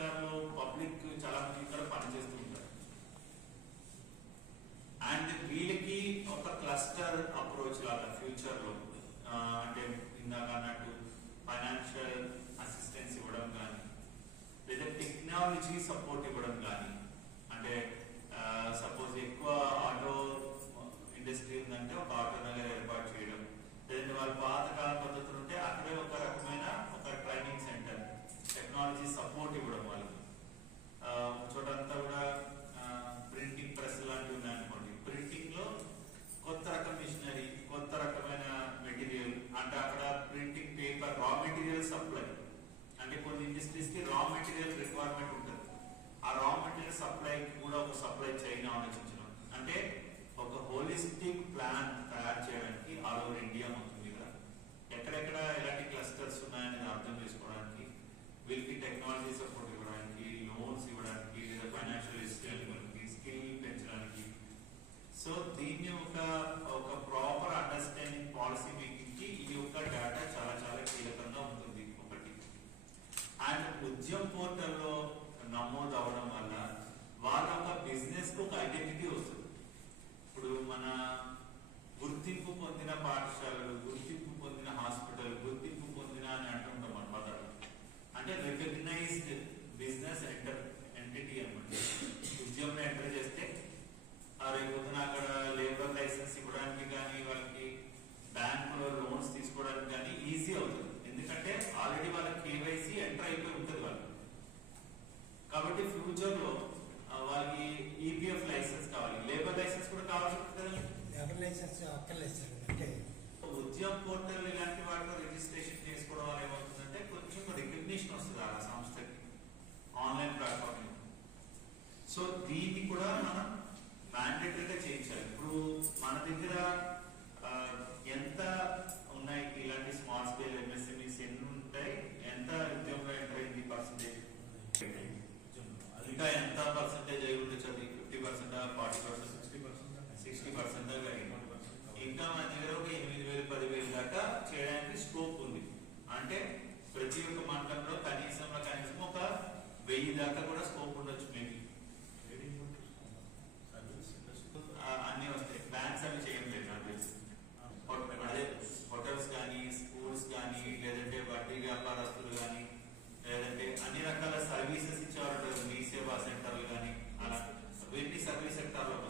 సెక్టార్లో పబ్లిక్ చాలా మంది ఇక్కడ పనిచేస్తూ ఉంటారు అండ్ వీళ్ళకి ఒక క్లస్టర్ అప్రోచ్ లాగా ఫ్యూచర్లో అంటే ఇందాక అన్నట్టు ఫైనాన్షియల్ అసిస్టెన్స్ ఇవ్వడం కానీ లేదా టెక్నాలజీ సపోర్ట్ ఇవ్వడం కానీ అంటే సపోజ్ ఎక్కువ ఆటో ఇండస్ట్రీ ఉందంటే ఒక ఆటో నగర్ ఏర్పాటు చేయడం లేదంటే వాళ్ళ పాతకాల పద్ధతులు వ్యవసాయానికి కూడా ఒక సప్లై చైన్ ఆలోచించడం. అంటే ఒక హోలిస్టిక్ ప్లాన్ తయారు చేయడానికి ఆల్ ఓవర్ ఇండియా మొత్తం మీద. ఎక్కడెక్కడ ఎలాంటి క్లస్టర్స్ ఉన్నాయి ఐడెంటిటీ వస్తుంది. ఇప్పుడు మన గుర్తింపు పొందిన పాఠశాల ఉద్యోగ పోర్టల్ ఇలాంటి వాటిలో రిజిస్ట్రేషన్ చేసుకోవడం వల్ల ఏమవుతుందంటే కొంచెం రికగ్నిషన్ వస్తుంది ఆ సంస్థకి ఆన్లైన్ ప్లాట్ఫామ్ సో దీన్ని కూడా మనం మ్యాండేటరీగా చేయించాలి. ఇప్పుడు మన దగ్గర ఎంత అన్ని రకాల సర్వీసెస్ ఇచ్చేవాళ్ళు మీ సేవా సెంటర్లు కానీ అవన్నీ సర్వీస్ సెక్టర్లోకి